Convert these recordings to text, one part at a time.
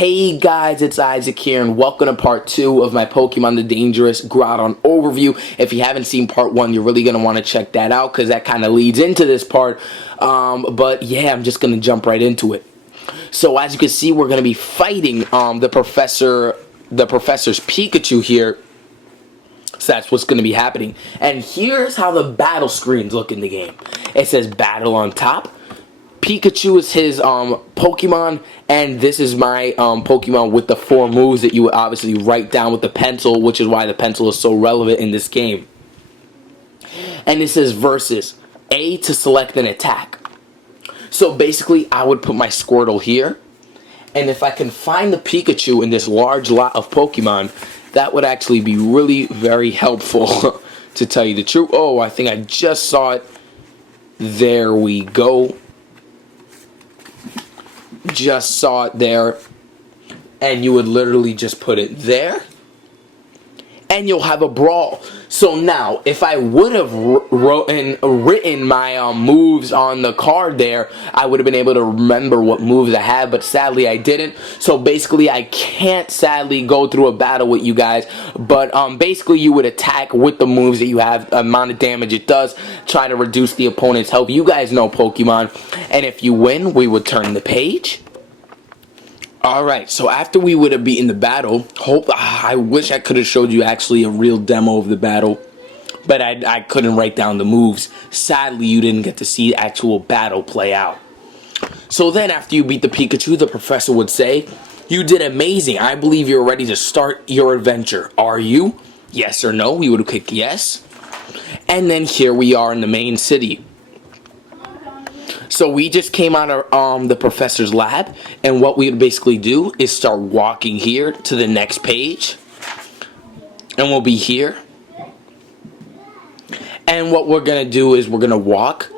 Hey guys, it's Isaac here, and welcome to part 2 of my Pokemon the Dangerous Groudon overview. If you haven't seen part 1, you're really going to want to check that out, because that kind of leads into this part. But yeah, I'm just going to jump right into it. So as you can see, we're going to be fighting the professor's Pikachu here. So that's what's going to be happening. And here's how the battle screens look in the game. It says battle on top. Pikachu is his Pokemon, and this is my Pokemon with the 4 moves that you would obviously write down with the pencil, which is why the pencil is so relevant in this game. And it says versus A to select an attack. So basically, I would put my Squirtle here, and if I can find the Pikachu in this large lot of Pokemon, that would actually be really very helpful, to tell you the truth. Oh, I think I just saw it. There we go. Just saw it there, and you would literally just put it there, and you'll have a brawl. So now, if I would have written my moves on the card there, I would have been able to remember what moves I had, but sadly I didn't. So basically, I can't sadly go through a battle with you guys, but basically you would attack with the moves that you have, amount of damage it does, try to reduce the opponent's health. You guys know Pokemon, and if you win, we would turn the page. Alright, so after we would have beaten the battle, I wish I could have showed you actually a real demo of the battle, but I couldn't write down the moves. Sadly, you didn't get to see the actual battle play out. So then after you beat the Pikachu, the professor would say, "You did amazing. I believe you're ready to start your adventure. Are you? Yes or no?" We would click yes. And then here we are in the main city. So we just came out of the professor's lab, and what we would basically do is start walking here to the next page, and we'll be here. And what we're gonna do is we're gonna walk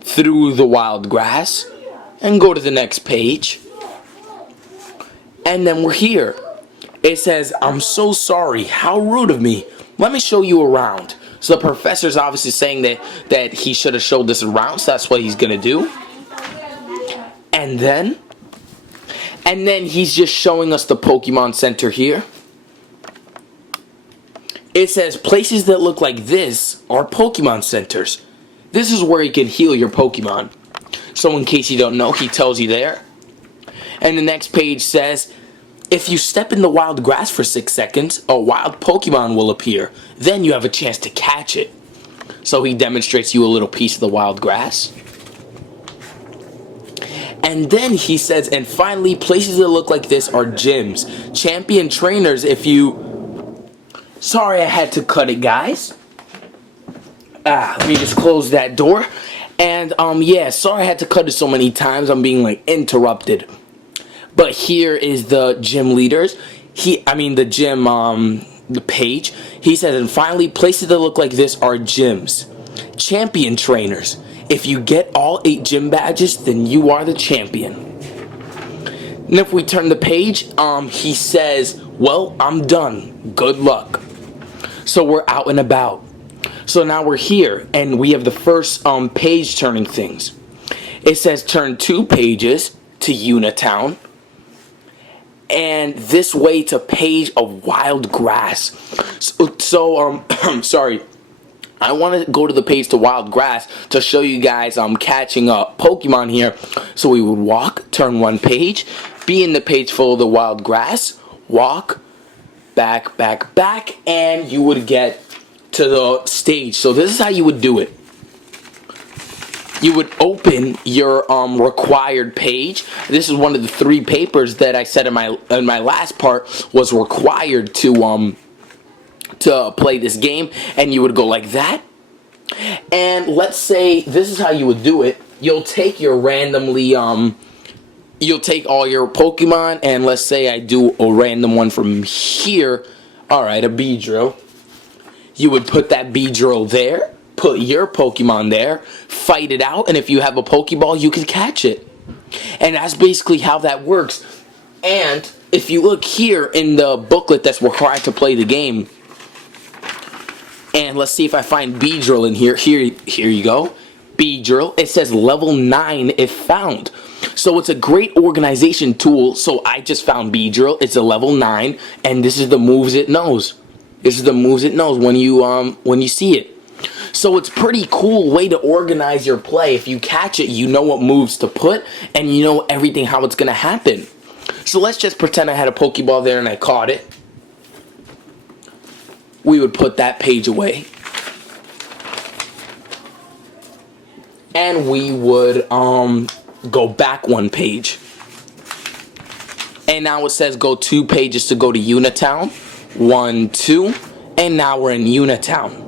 through the wild grass and go to the next page, and then we're here. It says, "I'm so sorry, how rude of me. Let me show you around." So the professor's obviously saying that he should have showed this around, so that's what he's gonna do. And then he's just showing us the Pokemon Center here. It says places that look like this are Pokemon Centers. This is where you can heal your Pokemon. So in case you don't know, he tells you there. And the next page says, if you step in the wild grass for 6 seconds, a wild Pokemon will appear. Then you have a chance to catch it. So he demonstrates you a little piece of the wild grass. And then he says, and finally, places that look like this are gyms. Champion trainers, if you... Sorry, I had to cut it, guys. Let me just close that door. And, yeah, sorry I had to cut it so many times. I'm being, interrupted. But here is the gym leaders. The page. He says, and finally, places that look like this are gyms. Champion trainers. If you get all 8 gym badges, then you are the champion. And if we turn the page, he says, well, I'm done. Good luck. So we're out and about. So now we're here, and we have the first page turning things. It says turn 2 pages to Unitown. And this way to page of wild grass. Sorry. I want to go to the page to wild grass to show you guys catching up Pokemon here. So we would walk, turn 1 page, be in the page full of the wild grass, walk, back, and you would get to the stage. So this is how you would do it. You would open your required page. This is one of the 3 papers that I said in my last part was required to play this game, and you would go like that. And let's say this is how you would do it. You'll take your you'll take all your Pokemon, and let's say I do a random one from here. All right, a Beedrill. You would put that Beedrill there. Put your Pokemon there, fight it out, and if you have a Pokeball, you can catch it. And that's basically how that works. And if you look here in the booklet that's required to play the game, and let's see if I find Beedrill in here. Here you go. Beedrill. It says level 9 if found. So it's a great organization tool. So I just found Beedrill. It's a level 9, and this is the moves it knows. This is the moves it knows when you see it. So it's pretty cool way to organize your play. If you catch it, you know what moves to put, and you know everything how it's gonna happen. So let's just pretend I had a Pokeball there and I caught it. We would put that page away. And we would go back 1 page. And now it says go 2 pages to go to Unitown. 1, 2, and now we're in Unitown.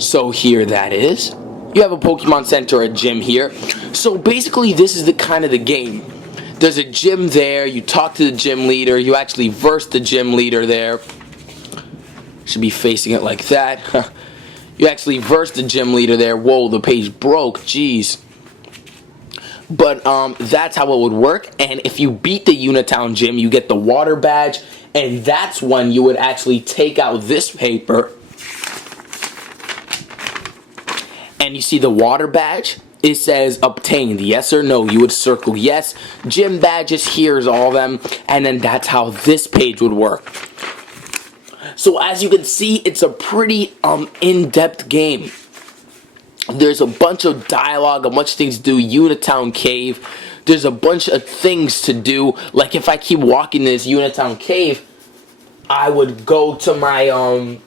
So here that is. You have a Pokemon Center, a gym here. So basically this is the kind of the game. There's a gym there, you talk to the gym leader, you actually verse the gym leader there. Should be facing it like that. You actually verse the gym leader there. Whoa, the page broke, jeez. But that's how it would work. And if you beat the Unitown gym, you get the water badge. And that's when you would actually take out this paper. And you see the water badge? It says obtained, yes or no. You would circle yes. Gym badges, here's all of them. And then that's how this page would work. So as you can see, it's a pretty in-depth game. There's a bunch of dialogue, a bunch of things to do. Unitown Cave. There's a bunch of things to do. Like if I keep walking this Unitown Cave, I would go to my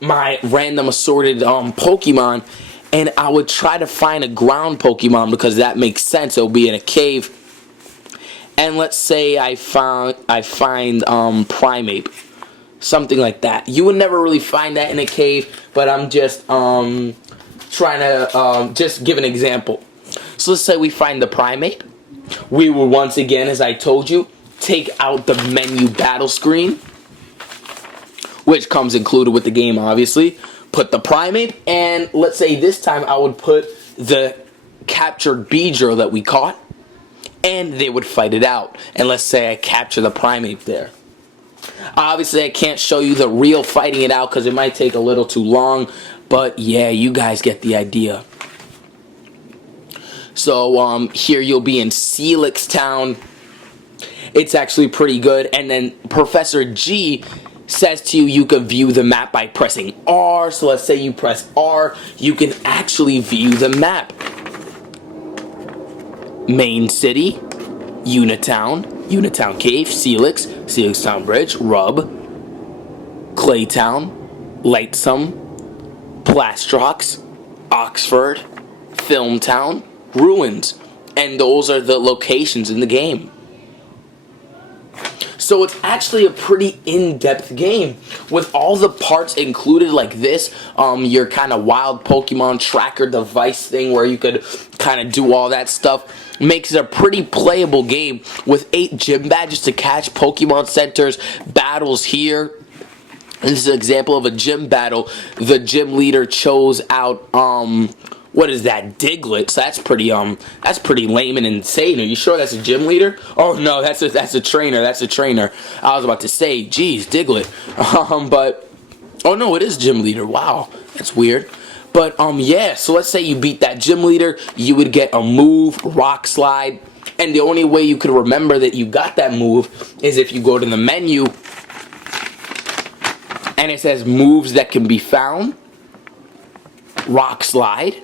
my random assorted Pokemon, and I would try to find a ground Pokemon because that makes sense. It'll be in a cave. And let's say I find Primeape. Something like that. You would never really find that in a cave, but I'm just trying to just give an example. So let's say we find the Primeape. We will once again, as I told you, take out the menu battle screen, which comes included with the game, obviously. Put the Primeape, and let's say this time I would put the captured Beedrill that we caught, and they would fight it out. And let's say I capture the Primeape there. Obviously, I can't show you the real fighting it out because it might take a little too long, but yeah, you guys get the idea. So here you'll be in Celix Town. It's actually pretty good. And then Professor G says to you, you can view the map by pressing R. So let's say you press R, you can actually view the map. Main City, Unitown, Unitown Cave, Celix, Celix Town Bridge, Rub, Claytown, Lightsome, Plastrox, Oxford, Filmtown, Ruins. And those are the locations in the game. So it's actually a pretty in-depth game with all the parts included like this. Your kind of wild Pokemon tracker device thing where you could kind of do all that stuff. Makes it a pretty playable game with 8 gym badges to catch, Pokemon centers, battles here. This is an example of a gym battle. The gym leader chose out what is that, Diglett? So that's pretty lame and insane. Are you sure that's a gym leader? Oh no, that's a trainer. That's a trainer. I was about to say, geez, Diglett. But oh no, it is gym leader. Wow, that's weird. But yeah. So let's say you beat that gym leader, you would get a move, Rock Slide, and the only way you could remember that you got that move is if you go to the menu and it says moves that can be found. Rock Slide.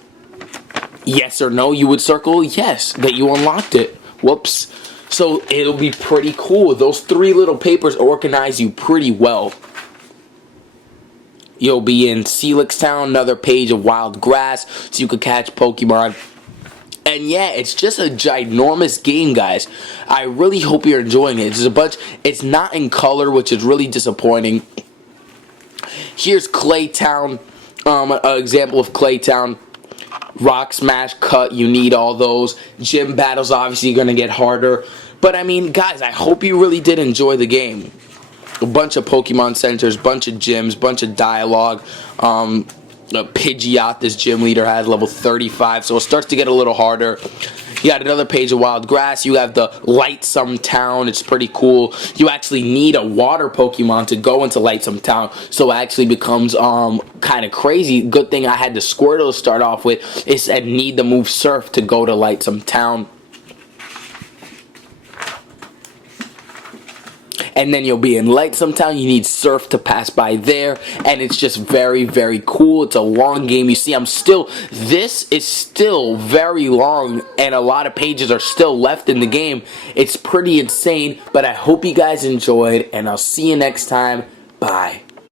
Yes or no, you would circle yes, that you unlocked it. Whoops. So it'll be pretty cool. Those 3 little papers organize you pretty well. You'll be in Celix Town, another page of wild grass, so you could catch Pokemon. And yeah, it's just a ginormous game, guys. I really hope you're enjoying it. It's not in color, which is really disappointing. Here's Claytown, an example of Claytown. Rock Smash, Cut, you need all those. Gym battles obviously going to get harder. But I mean, guys, I hope you really did enjoy the game. A bunch of Pokemon centers, bunch of gyms, bunch of dialogue. Pidgeot, this gym leader, has level 35, so it starts to get a little harder. You got another page of wild grass. You have the Lightsome Town. It's pretty cool. You actually need a water Pokemon to go into Lightsome Town, so it actually becomes kind of crazy. Good thing I had the Squirtle to start off with. It said need the move Surf to go to Lightsome Town. and then you'll be in light sometime. You need surf to pass by there, and it's just very, very cool. It's a long game. You see, this is still very long, and a lot of pages are still left in the game. It's pretty insane, but I hope you guys enjoyed, and I'll see you next time. Bye.